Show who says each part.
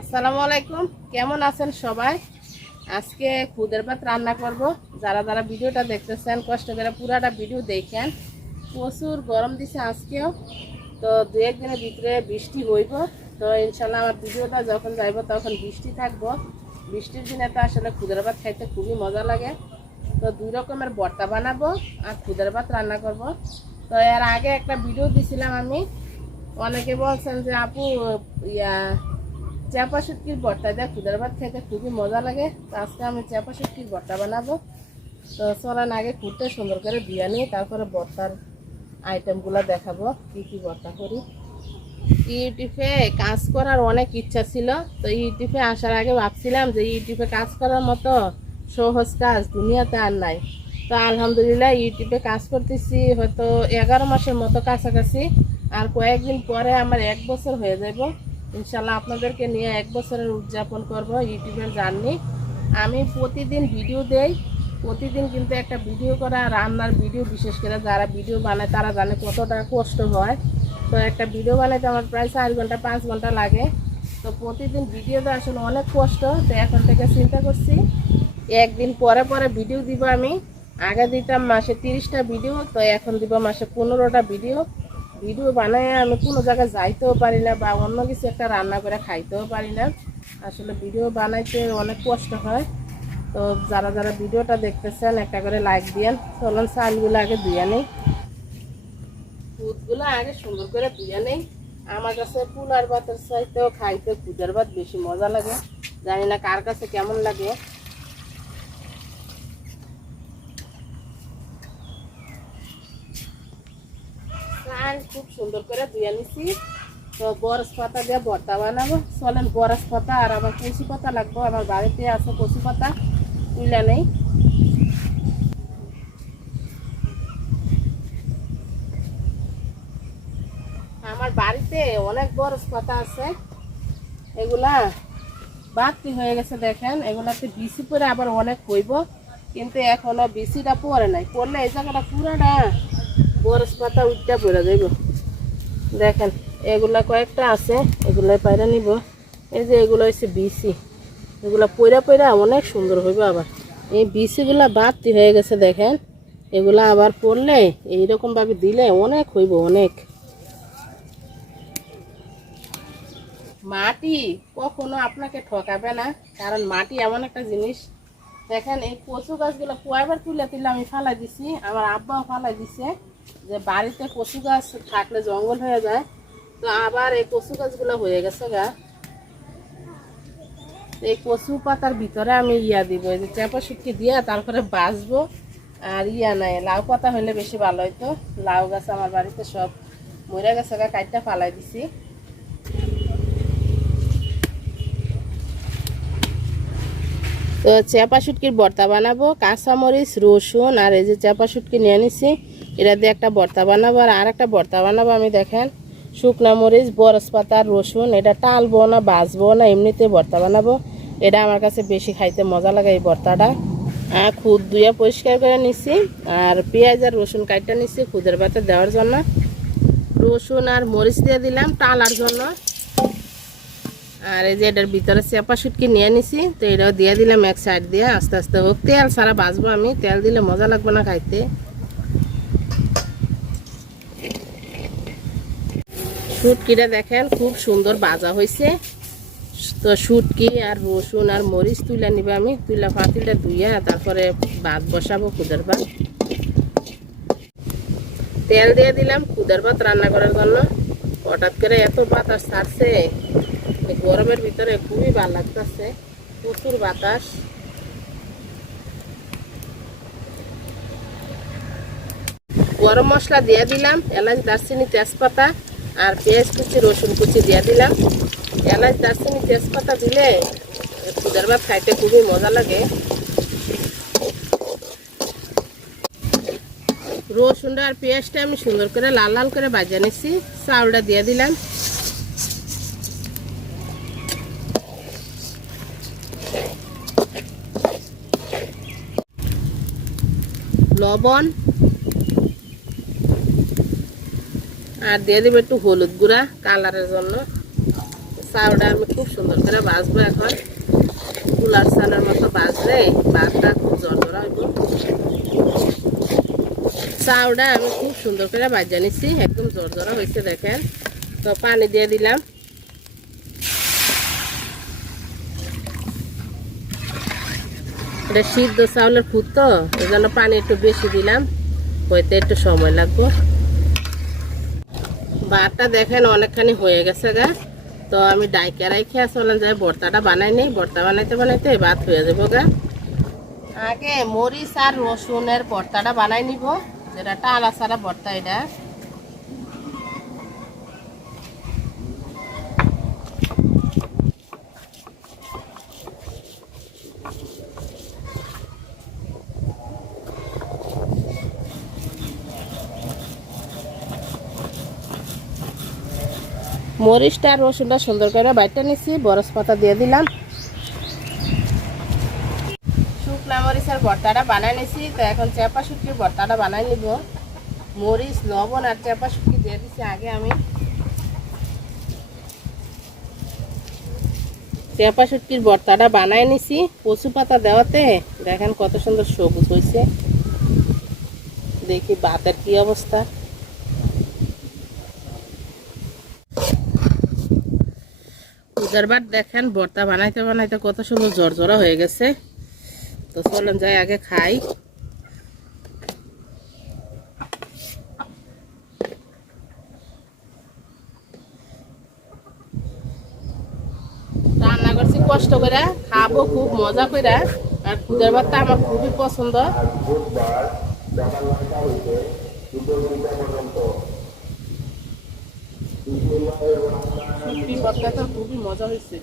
Speaker 1: আসসালামু আলাইকুম। কেমন আছেন সবাই? আজকে খুদের ভাত রান্না করব। যারা যারা ভিডিওটা দেখতেছেন, কষ্ট করে পুরাটা ভিডিও দেখেন। প্রচুর গরম দিছে আজকেও। তো দু একদিনের ভিতরে বৃষ্টি হইব। তো ইনশাল্লাহ আমার ভিডিওটা যখন যাইব, তখন বৃষ্টি থাকব। বৃষ্টির দিনে তো আসলে খুদের ভাত খাইতে খুবই মজা লাগে। তো দুই রকমের ভর্তা বানাবো আর খুদের ভাত রান্না করব। তো এর আগে একটা ভিডিও দিছিলাম আমি। অনেকে বলছেন যে, আপু, ইয়া চাপা শুটকির ভর্তা দিয়ে খুদের ভাত খেতে খুবই মজা লাগে। তো আজকে আমি চাপা শুটকির ভর্তা বানাবো। তো চলেন আগে খুঁটতে সুন্দর করে দিয়ে নিই, তারপরে ভর্তার আইটেমগুলো দেখাবো, কী কী ভর্তা করি। ইউটিউবে কাজ করার অনেক ইচ্ছা ছিল, তো ইউটিউবে আসার আগে ভাবছিলাম যে ইউটিউবে কাজ করার মতো সহজ কাজ দুনিয়াতে আর নাই। তো আলহামদুলিল্লাহ ইউটিউবে কাজ করতেছি, হয়তো এগারো মাসের মতো কাছাকাছি, আর কয়েকদিন পরে আমার এক বছর হয়ে যাব ইনশাল্লাহ আপনাদেরকে নিয়ে এক বছরের উদযাপন করব ইউটিউবের জার্নি। আমি প্রতিদিন ভিডিও দেই, প্রতিদিন কিন্তু একটা ভিডিও করা, রান্নার ভিডিও বিশেষ করে যারা ভিডিও বানায় তারা জানে কতটা কষ্ট হয়। তো একটা ভিডিও বানাইতে আমার প্রায় চার ঘণ্টা, পাঁচ ঘণ্টা লাগে। তো প্রতিদিন ভিডিওতে আসলে অনেক কষ্ট, তো এখন থেকে চিন্তা করছি, একদিন পরে পরে ভিডিও দিব আমি। আগে দিতাম মাসে তিরিশটা ভিডিও, তো এখন দিব মাসে পনেরোটা ভিডিও। ভিডিও বানায় আমি কোনো জায়গায় যাইতেও পারি না বা অন্য কিছু একটা রান্না করে খাইতেও পারি না। আসলে ভিডিও বানাইতে অনেক কষ্ট হয়। তো যারা যারা ভিডিওটা দেখতেছেন, একটা করে লাইক দিয়েন। চলুন চালগুলো আগে ধুয়ে নেই। দুধগুলো আগে সুন্দর করে ধুয়ে নেই। আমার কাছে পুলার ভাতের চাইতেও খাইতে খুদের ভাত বেশি মজা লাগে। জানি না কার কাছে কেমন লাগে। খুব সুন্দর করে ধুয়ে নিছি। তো বরস পাতা দিয়ে ভর্তা বানাবো। চলেন বরস পাতা আর আমার কচি পাতা লাগবো। আমার বাড়িতে আছে কচি পাতা তুইলা নেই। আমার বাড়িতে অনেক বরস পাতা আছে। এগুলা বাড়তি হয়ে গেছে দেখেন। এগুলাতে বিসি পরে আবার অনেক হইব। কিন্তু এখনও বিসিটা পরে নাই। পড়লে এই জায়গাটা পুরাটা বরস পাতা উঠটা পরে যাইব। দেখেন, এগুলা কয়েকটা আছে এগুলো পায়রা নিব। এই যে এগুলো হচ্ছে বিসি এগুলা পয়রা পয়রা অনেক সুন্দর হইব আবার। এই বিসিগুলা বাড়তি হয়ে গেছে দেখেন। এগুলা আবার পড়লে, এইরকমভাবে দিলে অনেক হইব, অনেক। মাটি কখনো আপনাকে ঠকাবে না, কারণ মাটি এমন একটা জিনিস। দেখেন, এই কচু গাছগুলো কয়বার তুলে তুলে আমি ফালাই দিছি, আমার আব্বাও ফালাই দিছে। যে বাড়িতে কচু গাছ থাকলে জঙ্গল হয়ে যায়, তো আবার এই কচু গাছগুলো হয়ে গেছে গা। এই কচু পাতার ভিতরে আমি ইয়া দিব, এই যে চেপা শুটকি দিয়ে তারপরে বাঁচবো আর ইয়া নাই। লাউ পাতা হলে বেশি ভালো হইতো। লাউ গাছ আমার বাড়িতে সব মরে গেছে গা, কাইটটা ফালাই দিছি। তো চেপা শুটকির ভর্তা বানাবো, কাঁচামরিচ, রসুন আর এই যে চেপা শুটকি নিয়ে নিছি। এটা দিয়ে একটা ভর্তা বানাবো, আর একটা ভর্তা বানাবো আমি দেখেন। শুকনা মরিচ বরস পাতা রসুন, এটা টালবো না বাজবো না, এমনিতে ভর্তা বানাবো। এটা আমার কাছে বেশি খাইতে মজা লাগে এই ভর্তাটা। আর খুদ ধুয়ে পরিষ্কার করে নিছি, আর পেঁয়াজ আর রসুন কাটটা নিছি খুদের ভাতে দেওয়ার জন্য। রসুন আর মরিচ দিয়ে দিলাম টালার জন্য। আর এই যে এটার ভিতরে চেপা শুটকি নিয়ে নিছি, তো এটাও দিয়ে দিলাম এক সাইড দিয়ে। আস্তে আস্তে হোক, তেল সারা বাজবো আমি, তেল দিলে মজা লাগবে না খাইতে। শুটকিটা দেখেন, খুব সুন্দর বাজা হয়েছে। তো শুটকি আর রসুন আর মরিচ তুলে নিবে আমি। তুলা পাতিলটা ধুইয়া তারপরে ভাত বসাবো খুদের ভাত। তেল দিয়ে দিলাম খুদের ভাত রান্না করার জন্য। হঠাৎ করে এত বাতাস ছাড়ছে গরমের ভিতরে খুবই ভালো লাগতেছে। প্রচুর বাতাস। গরম মশলা দিয়ে দিলাম, এলাচ, দারচিনি, তেজপাতা। আর পেঁয়াজ কুচি, রসুন কুচি দিয়ে দিলাম। এলাচ, দারচিনি, তেজপাতা দিলে খুদের ভাত খাইতে খুবই মজা লাগে। রসুনটা আর পেঁয়াজটা আমি সুন্দর করে লাল লাল করে বাজে নিচ্ছি চাউলটা দিয়ে দিলাম। লবণ আর দিয়ে দেবো একটু হলুদ গুঁড়া কালারের জন্য। চাউটা আমি খুব সুন্দর করে বাজবো এখন। কুলার চালের মতো বাজলে ভাতটা খুব জরজরা হইব। চাউটা আমি খুব সুন্দর করে বাজা নিছি, একদম জরজরা হয়েছে দেখেন। তো পানি দিয়ে দিলাম। এটা সিদ্ধ চাউলের খুদ তো এই জন্য পানি একটু বেশি দিলাম, হইতে একটু সময় লাগবে। ভাতটা দেখেন অনেকখানি হয়ে গেছে গা। তো আমি ডাইকে রাইখে আসলাম যাই ভর্তাটা বানাই নি বর্তা বানাইতে বানাইতে ভাত হয়ে যাব গা। আগে মরিচ আর রসুনের বর্তাটা বানাই নিব, যেটা টালা সারা বর্তা এটা। মরিচটা আর রসুনটা সুন্দর করে বাইটা নিছি বরস পাতা দিয়ে দিলাম। শুকনা মরিচের ভর্তাটা বানাই নিছি, তো এখন চেপা শুটকির ভর্তাটা বানাই নিব। মরিচ, লবণ আর চেপা শুটকি দিয়ে দিছি আগে আমি। চেপা শুটকির ভর্তাটা বানাই নিছি, কচু পাতা দেওয়াতে। দেখেন কত সুন্দর সবুজ হয়েছে দেখি বাতের কি অবস্থা। পূজার দেখেন ভর্তা বানাইতে বানাইতে কত সুন্দর জর্জরা হয়ে গেছে। তো চলেন যাই, আগে খাই। রান্না করছি কষ্ট করে, খাব খুব মজা করে, আর খুদের ভাতটা আমার খুবই পছন্দ। সত্যি কথাটা খুবই মজা হয়েছে।